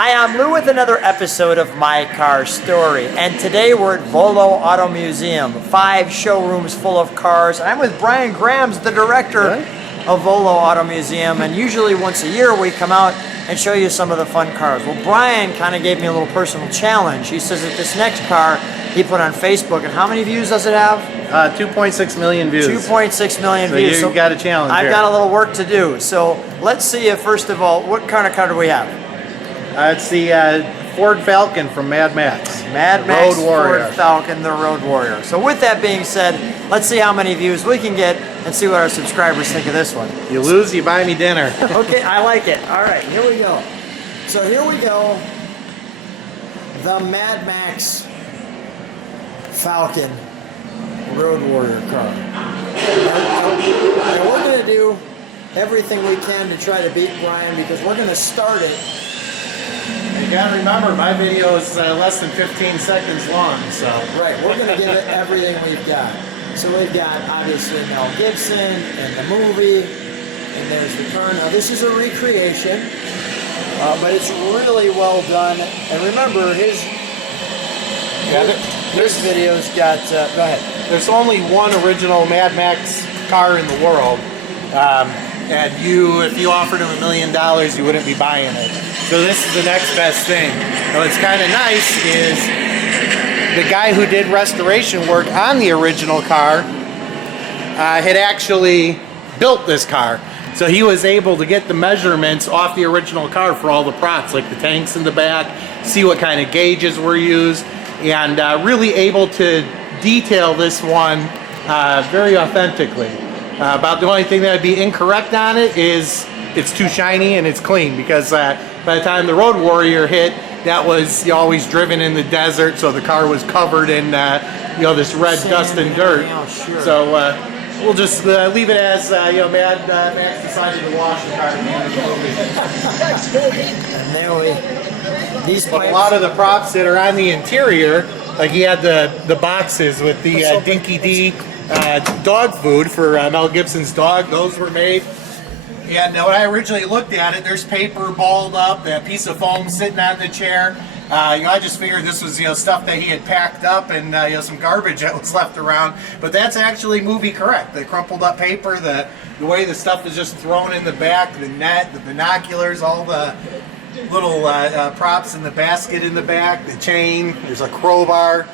Hi, I'm Lou with another episode of My Car Story, and today we're at Volo Auto Museum, 5 showrooms full of cars. I'm with Brian Grams, the director of Volo Auto Museum, and usually once a year we come out and show you some of the fun cars. Well, Brian kind of gave me a little personal challenge. He says that this next car he put on Facebook, and how many views does it have? 2.6 million views. 2.6 million views. So you've got a challenge. I've got a little work to do. So let's see if, first of all, what kind of car do we have? It's the Ford Falcon from Mad Max. Mad Max Road Warrior. Ford Falcon, the Road Warrior. So with that being said, let's see how many views we can get and see what our subscribers think of this one. You lose, you buy me dinner. Okay, I like it. All right, here we go. So here we go. The Mad Max Falcon Road Warrior car. And we're going to do everything we can to try to beat Brian because we're going to start it. You gotta remember, my video is less than 15 seconds long, so. Right, we're going to give it everything we've got. So we've got, obviously, Mel Gibson and the movie, and there's the car. Now, this is a recreation, but it's really well done. And remember, his video's got, go ahead. There's only one original Mad Max car in the world, and if you offered him $1 million, you wouldn't be buying it. So this is the next best thing. And what's kind of nice is the guy who did restoration work on the original car had actually built this car. So he was able to get the measurements off the original car for all the props, like the tanks in the back, see what kind of gauges were used, and really able to detail this one very authentically. About the only thing that would be incorrect on it is it's too shiny and it's clean, because by the time the Road Warrior hit, that was always driven in the desert, so the car was covered in this red dust and dirt. Sure. So we'll just leave it as Mad Max decided to wash the car at the end of the movie. And there But a lot of the props that are on the interior, like he had the boxes with the Dinky D dog food for Mel Gibson's dog, those were made. And when I originally looked at it, there's paper balled up, that piece of foam sitting on the chair. I just figured this was stuff that he had packed up and some garbage that was left around. But that's actually movie correct. The crumpled up paper, the way the stuff is just thrown in the back, the net, the binoculars, all the little props in the basket in the back, the chain, there's a crowbar.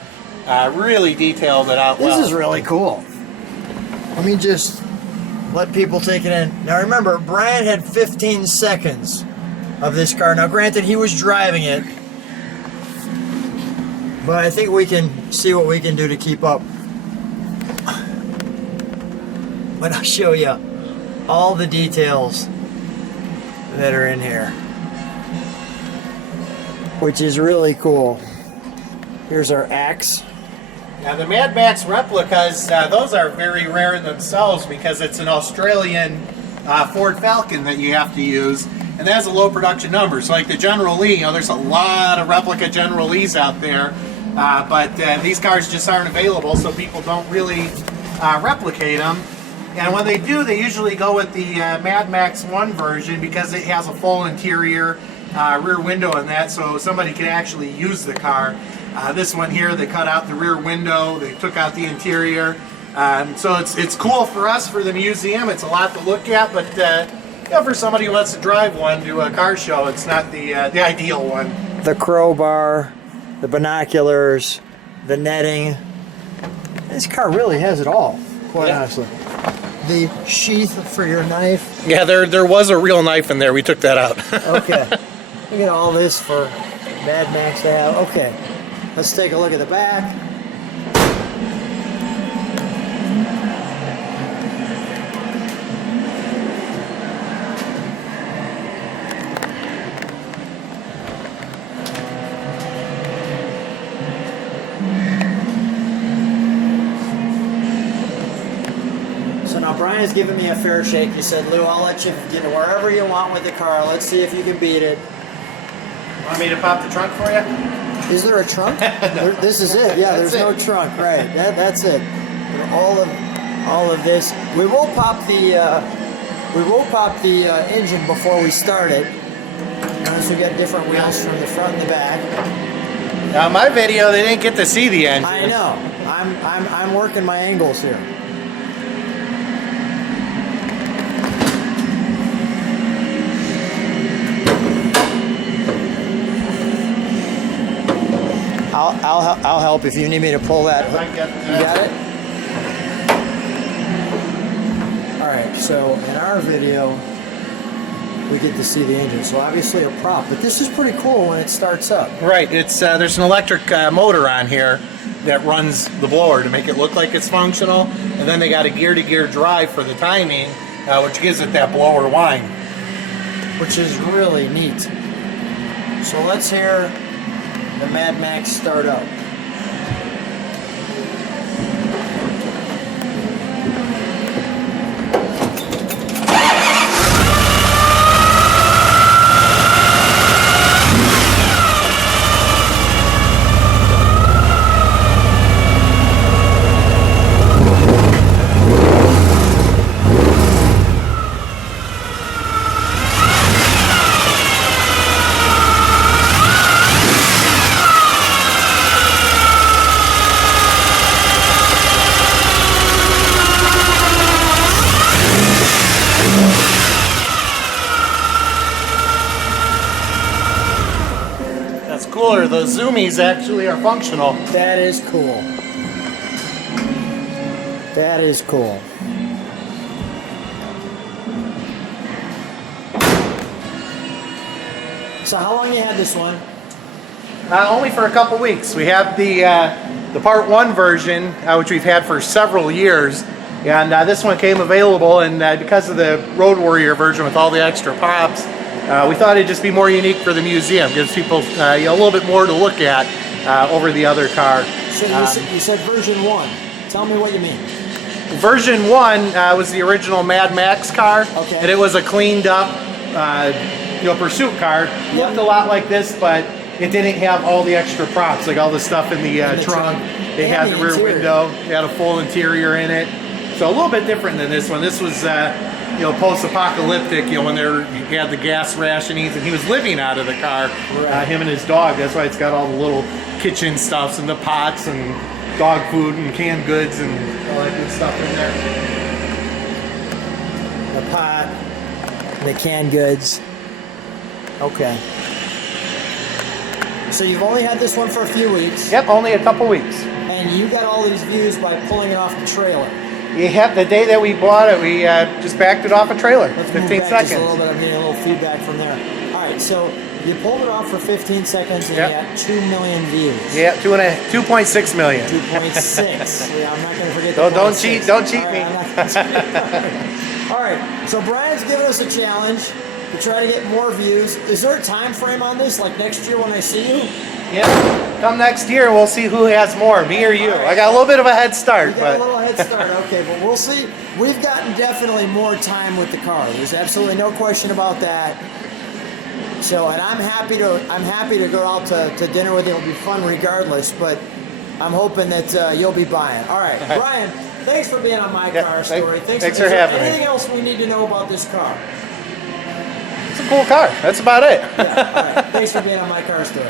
Really detailed it out well. This is really cool. Let me just let people take it in. Now remember, Brian had 15 seconds of this car. Now granted, he was driving it, but I think we can see what we can do to keep up. But I'll show you all the details that are in here, which is really cool. Here's our axe. Now the Mad Max replicas, those are very rare themselves because it's an Australian Ford Falcon that you have to use, and that has a low production number. So like the General Lee, there's a lot of replica General Lees out there, but these cars just aren't available, so people don't really replicate them. And when they do, they usually go with the Mad Max 1 version because it has a full interior, rear window in that, so somebody can actually use the car. This one here, they cut out the rear window, they took out the interior. So it's cool for us, for the museum. It's a lot to look at, but for somebody who wants to drive one to a car show, it's not the ideal one. The crowbar, the binoculars, the netting. This car really has it all, quite honestly. The sheath for your knife. Yeah, there was a real knife in there. We took that out. Okay. Look at all this for Mad Max to have. Okay. Let's take a look at the back. So now Brian's giving me a fair shake. He said, Lou, I'll let you get wherever you want with the car. Let's see if you can beat it. Want me to pop the trunk for you? Is there a trunk? No. This is it. Yeah, there's no trunk. Right. That's it. All of this. We will pop the engine before we start it. also got different wheels from the front and the back. Now, in my video, they didn't get to see the engine. I know. I'm working my angles here. I'll help if you need me to pull that. I got You got it? All right, so in our video, we get to see the engine. So obviously a prop, but this is pretty cool when it starts up. Right, it's there's an electric motor on here that runs the blower to make it look like it's functional, and then they got a gear-to-gear drive for the timing, which gives it that blower whine. Which is really neat. So let's hear the Mad Max start up. That's cooler, the zoomies actually are functional. That is cool. That is cool. So how long you had this one? Only for a couple weeks. We have the Part 1 version, which we've had for several years, and this one came available, and because of the Road Warrior version with all the extra props, we thought it'd just be more unique for the museum, gives people a little bit more to look at over the other car. So you said version 1. Tell me what you mean. Version 1 was the original Mad Max car, Okay. and it was a cleaned up pursuit car. Looked a lot like this, but it didn't have all the extra props, like all the stuff in the trunk. It had the rear interior. window, it had a full interior in it. So a little bit different than this one. This was post-apocalyptic, when he had the gas rationings and he was living out of the car, Right. him and his dog. That's why it's got all the little kitchen stuffs and the pots and dog food and canned goods and all that good stuff in there. The pot, the canned goods. Okay. So you've only had this one for a few weeks, Yep, only a couple weeks. and you got all these views by pulling it off the trailer. The day that we bought it, we just backed it off a trailer, Let's move 15 back seconds. just a little bit. I'm getting a little feedback from there. All right, so you pulled it off for 15 seconds and Yep. you got 2 million views. Yeah, 2.6 million. 2.6. Yeah, I'm not going to forget. Don't the cheat- 0.6. don't cheat All me. I'm not gonna cheat. All right, so Brian's giving us a challenge to try to get more views. Is there a time frame on this? Like next year when I see you? Yeah, come next year, we'll see who has more, me or you. All right. I got a little bit of a head start, You got but a little head start, okay, but we'll see. We've gotten definitely more time with the car. There's absolutely no question about that. So, and I'm happy to go out to dinner with you. It'll be fun regardless, but I'm hoping that you'll be buying. All right, Brian, thanks for being on My Yeah, Car thank- Story. thanks Is for there having me. anything else we need to know about this car? it's a cool car. That's about it. Yeah, all right. Thanks for being on My Car Story.